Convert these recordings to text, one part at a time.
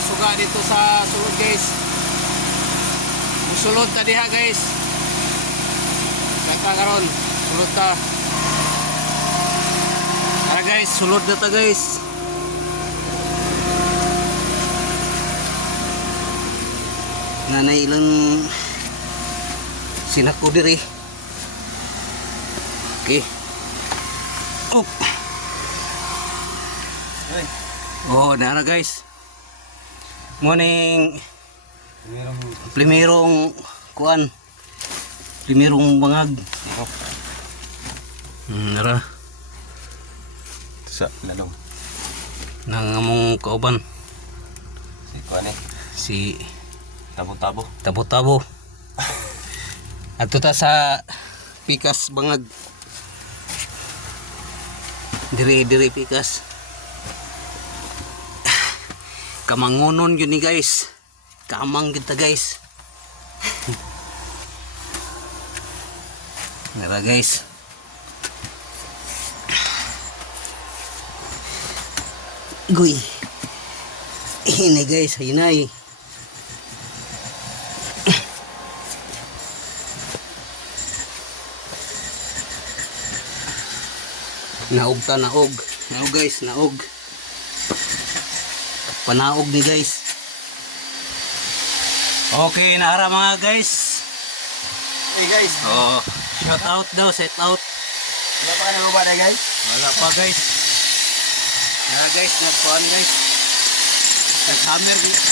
guys, suga dito sa sulod guys. Sulod ta diha guys. Kata karon, sulod ta. Tara guys, sulod na ta guys. Nanay ilang sinako diri. Okay. Up. Oh, nara guys. Morning. Primerong kuan. Primerong bangag. Nara. Sa lalong. Nang among kauban. Si kuan eh. Si Tabo-tabo. Tabo-tabo. Adto ta sa pikas bangag. Diri pikas. Kamangonon yun ni guys. Kamang kita guys. Nara guys. Guy. Ini guys, hinay. Naog ta, naog. Naog guys, naog. Panaog ni guys. Okay, naara mga guys. Hey guys. Oh, shout out daw, set out. Wala pa ka nababa guys? Wala pa guys. Naara guys, nagpuan guys. Nag-hammer guys.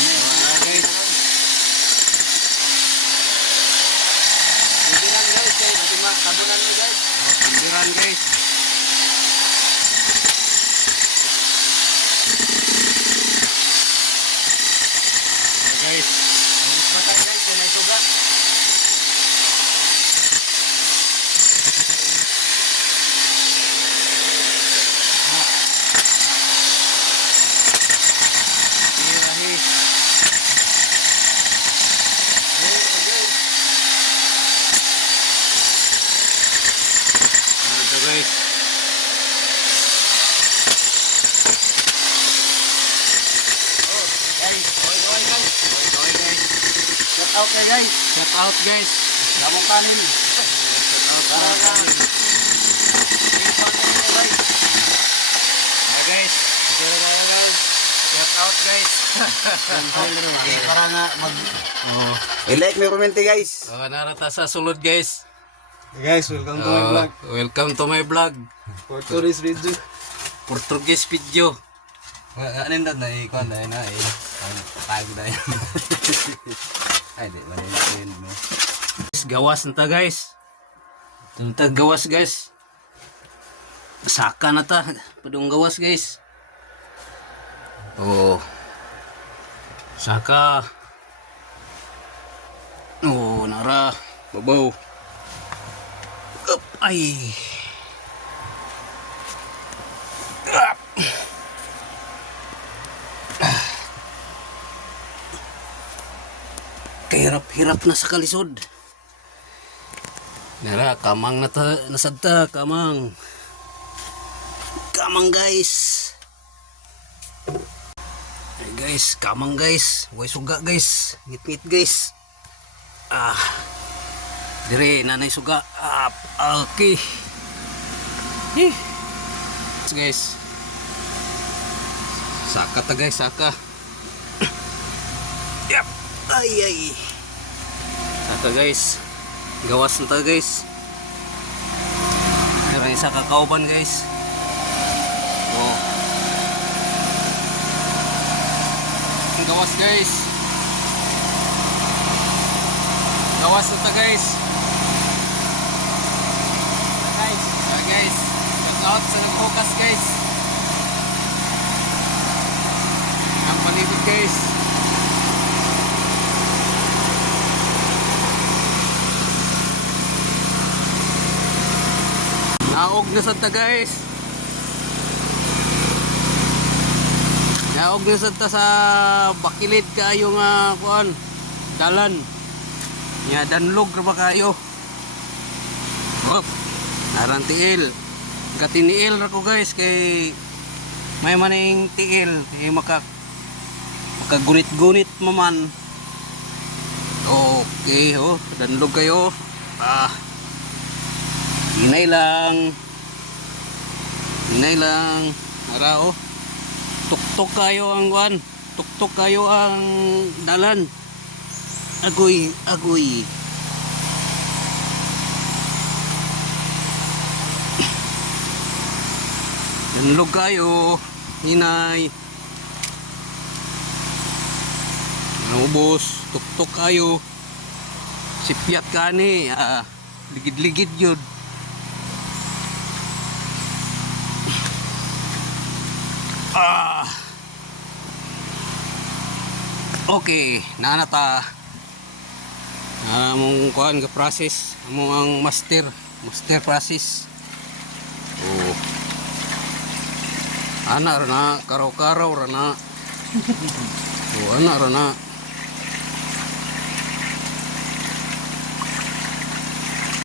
Naara guys. Tindiran guys, kaya natima tabunan ni guys. Oh, tindiran guys. Guys, alis ba tayo guys? Yan ay sugat. Hirahi. Ito guys. Shout out kay guys. Shout out guys. Lamong kanin. Shout out Para mga ka. kanin. Guys. Hi guys. Shout out guys. Para nga mag Oh, I-like me comment guys. narata sa sulod guys. Hey guys, welcome to my vlog. Welcome to my vlog. For today's video. Portuguese video. Ano yung na ikuan na na eh. Tag na yun. Ay, di. Manila mo. Gawas na ta guys. Ito gawas guys. Saka na ta. Padung gawas guys. Oh. Saka. Oh, nara. Babaw. Up. Ay. Up. Kahirap-hirap na sa kalisod. Nara, kamang nasadta, kamang. Kamang guys. Ay guys, kamang guys. Huwag suga guys. Ngit-ngit guys. Ah. Dire, nanay suga. Ah, okay. Guys. Saka ta guys, saka. Yep. Ay. Saka guys. Gawas na ta guys. Meron isa kakauban guys. Oh. Gawas guys. Gawas na ta guys. Guys. Shout out sa nagbukas guys. Ang palibot guys. Naog na sa ta guys. Naog na sa ta sa bakilid kayo nga kuan dalan. Nya danlog ra ba kayo? Hop. Narang tiil. Katiniil ra ko guys kay may maning tiil makagunit-gunit maman. Okay, danlog kayo. Hinay lang. Ara, tuktok kayo ang kuan. Tuktok kayo ang dalan. Agoy. Danlog kayo. Hinay. Ubos, tuktok kayo. Sipyat ka ni, ligid-ligid yun. Okay, nanata. Among kuan ka process, among ang master process. Ana ra na, karaw-karaw ra na. Ana ra na.